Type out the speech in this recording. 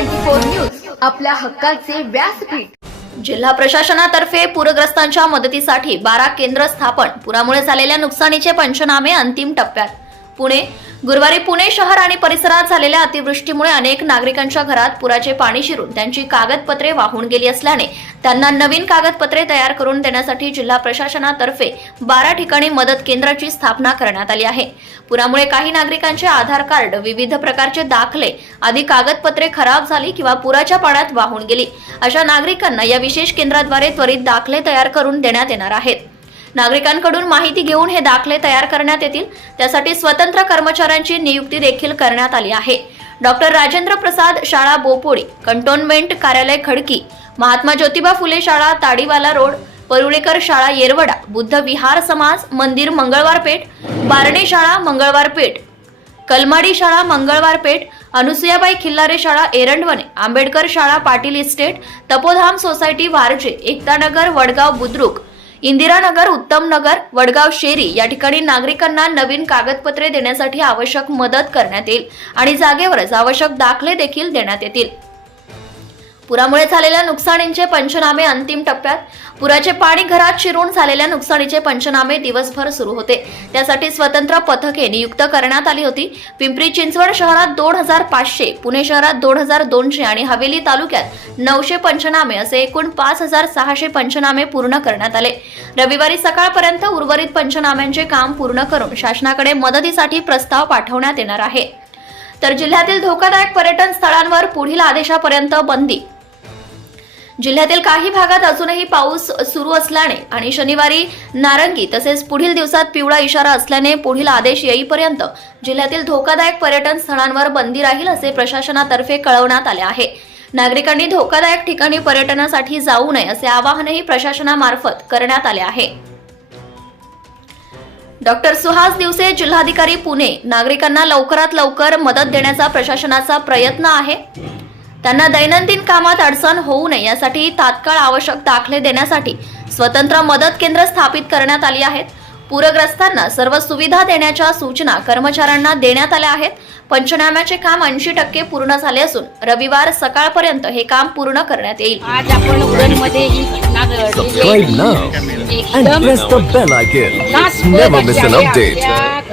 Twenty four news आपल्या हक्काचे व्यासपीठ. जिल्हा प्रशासनातर्फे पूरग्रस्तांच्या मदतीसाठी बारा केंद्र स्थापन पुरामुळे झालेल्या नुकसानीचे पंचनामे अंतिम टप्प्यात. पुणे. गुरुवारी पुणे शहर आणि परिसरात झालेल्या अतिवृष्टीमुळे अनेक नागरिकांच्या घरात पुराचे पाणी शिरून त्यांची कागदपत्रे वाहून गेली असल्याने त्यांना नवीन कागदपत्रे तयार करून देण्यासाठी जिल्हा प्रशासनातर्फे बारा ठिकाणी मदत केंद्राची स्थापना करण्यात आली आहे. पुरामुळे काही नागरिकांचे आधार कार्ड विविध प्रकारचे दाखले आदी कागदपत्रे खराब झाली किंवा पुराच्या पाण्यात वाहून गेली. अशा नागरिकांना या विशेष केंद्राद्वारे त्वरित दाखले तयार करून देण्यात येणार आहेत. नागरिकांकडून माहिती घेऊन हे दाखले तयार करण्यात येतील. त्यासाठी स्वतंत्र कर्मचाऱ्यांची नियुक्ती देखील करण्यात आली आहे. डॉक्टर राजेंद्र प्रसाद शाळा बोपोडी कंटोन्मेंट कार्यालय खडकी महात्मा ज्योतिबा फुले शाळा ताडीवाला रोड परुळेकर शाळा येरवडा बुद्ध विहार समाज मंदिर मंगळवार पेठ बारणे शाळा मंगळवार पेठ कलमाडी शाळा मंगळवार पेठ अनुसुयाबाई खिल्लारे शाळा एरंडवणे आंबेडकर शाळा पाटील इस्टेट तपोधाम सोसायटी वारजे एकतानगर वडगाव बुद्रुक इंदिरानगर उत्तम नगर वडगाव शेरी या ठिकाणी नागरिकांना नवीन कागदपत्रे देण्यासाठी आवश्यक मदत करण्यात येईल आणि जागेवरच आवश्यक दाखले देखील देण्यात येतील. पुरामुळे झालेल्या नुकसानींचे पंचनामे अंतिम टप्प्यात. पुराचे पाणी घरात शिरून झालेल्या नुकसानीचे पंचनामे दिवसभर सुरू होते. त्यासाठी स्वतंत्र पथके नियुक्त करण्यात आली होती. पिंपरी चिंचवड शहरात दोन हजार पाचशे पुणे शहरात दोन हजार दोनशे आणि हवेली तालुक्यात नऊशे पंचनामे असे एकूण पाच हजार सहाशे पंचनामे पूर्ण करण्यात आले. रविवारी सकाळपर्यंत उर्वरित पंचनाम्यांचे काम पूर्ण करून शासनाकडे मदतीसाठी प्रस्ताव पाठवण्यात येणार आहे. तर जिल्ह्यातील धोकादायक पर्यटन स्थळांवर पुढील आदेशापर्यंत बंदी. जिल्ह्यातील काही भागात अजूनही पाऊस सुरू असल्याने आणि शनिवारी नारंगी तसेच पुढील दिवसात पिवळा इशारा असल्याने पुढील आदेश येईपर्यंत जिल्ह्यातील धोकादायक पर्यटन स्थळांवर बंदी राहील असे प्रशासनातर्फे कळवण्यात आले आहे. नागरिकांनी धोकादायक ठिकाणी पर्यटनासाठी जाऊ नये असे आवाहनही प्रशासनामार्फत करण्यात आले आहे. डॉक्टर सुहास दिवसे जिल्हाधिकारी पुणे नागरिकांना लवकरात लवकर मदत देण्याचा प्रशासनाचा प्रयत्न आहे. त्यांना दैनंदिन कामात अडचण होऊ नये यासाठी तात्काळ आवश्यक दाखले देण्यासाठी स्वतंत्र मदत केंद्र स्थापित करण्यात आली आहेत. पूरग्रस्तांना सर्व सुविधा देण्याच्या सूचना कर्मचाऱ्यांना देण्यात आल्या आहेत. पंचनाम्याचे काम ऐंशी टक्के पूर्ण झाले असून रविवार सकाळपर्यंत हे काम पूर्ण करण्यात येईल. आज आपण उडणमध्ये ही घटना घडली. Subscribe now and एकदम press the bell icon. नाच Never miss an होत update. त्या